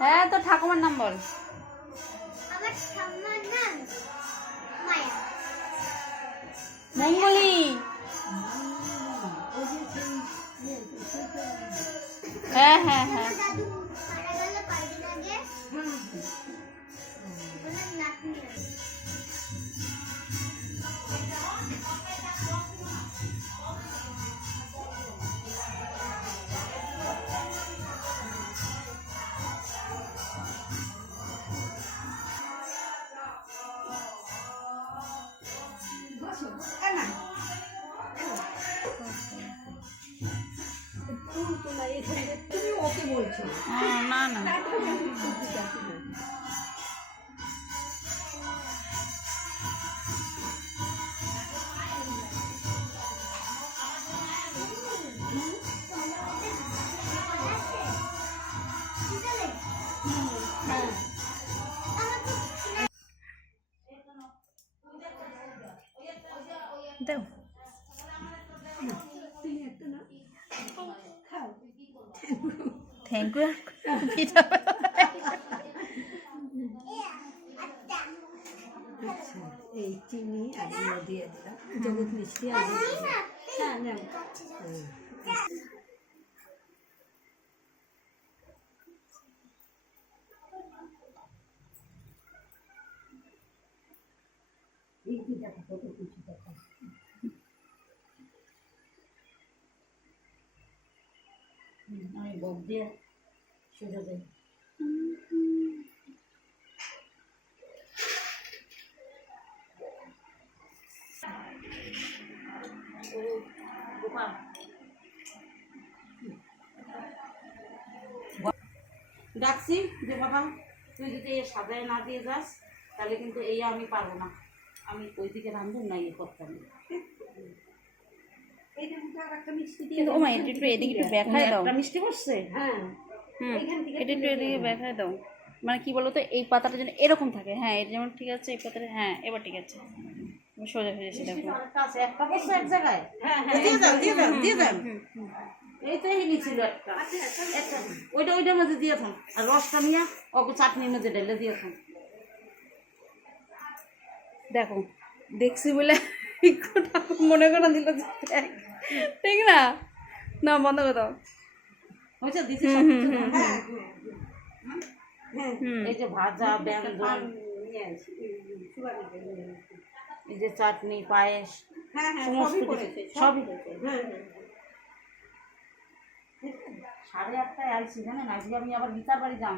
হ্যাঁ, তো ঠাকুমার নাম বল। আমার ঠাকুমার নাম মায়া। মঙ্গলি। হ্যাঁ হ্যাঁ হ্যাঁ। দাদু মারা গেল কয়েকদিন আগে। ওনার নাতনি আছে। তুমি ওকে বলছো না না। দাও। Thank you. আচ্ছা এই চিনি আর গুঁড়ো দিয়ে দিলাম জগৎ মিষ্টি আর হ্যাঁ নাও এই কি দেখো কত কিছু দেখো আমি বক দিয়ে সোজা যাই ডাকছি যে বাবা তুই যদি এ সাজায় না দিয়ে যাস তাহলে কিন্তু এই আমি পারবো না, আমি ওই দিকে রান্ধব না ইয়ে করতাম। কিন্তু ওমা এটা একটু এদিকে একটু দেখাই দাও। একটা মিষ্টি বসছে। হ্যাঁ এটা একটু এদিকে দেখাই দাও। মানে কি বলতো, এই পাতাটা যেন এরকম থাকে। হ্যাঁ, এটা যেমন ঠিক আছে, এই পাতাটা। হ্যাঁ, এবার ঠিক আছে, সোজা হয়ে যাচ্ছে। দেখো একটা বসছে এক জায়গায়। হ্যাঁ দিয়ে দেন। এই তো এই নিছিল একটা ওইটার মধ্যে দিয়ে থাম, আর রসটা নিয়ে ওকে চাটনির মধ্যে ঢেলে দিয়ে থাম। দেখো দেখছি বলে মনে করে দিল, ঠিক না? না, বন্ধ করে দাও। হয়েছে দিছি এই যে ভাজা ব্যঞ্জন, এই যে চাটনি পায়েস সমস্ত সবই 8:30টায় আসছি জানেন, আজকে আমি আবার গীতার বাড়ি যাম।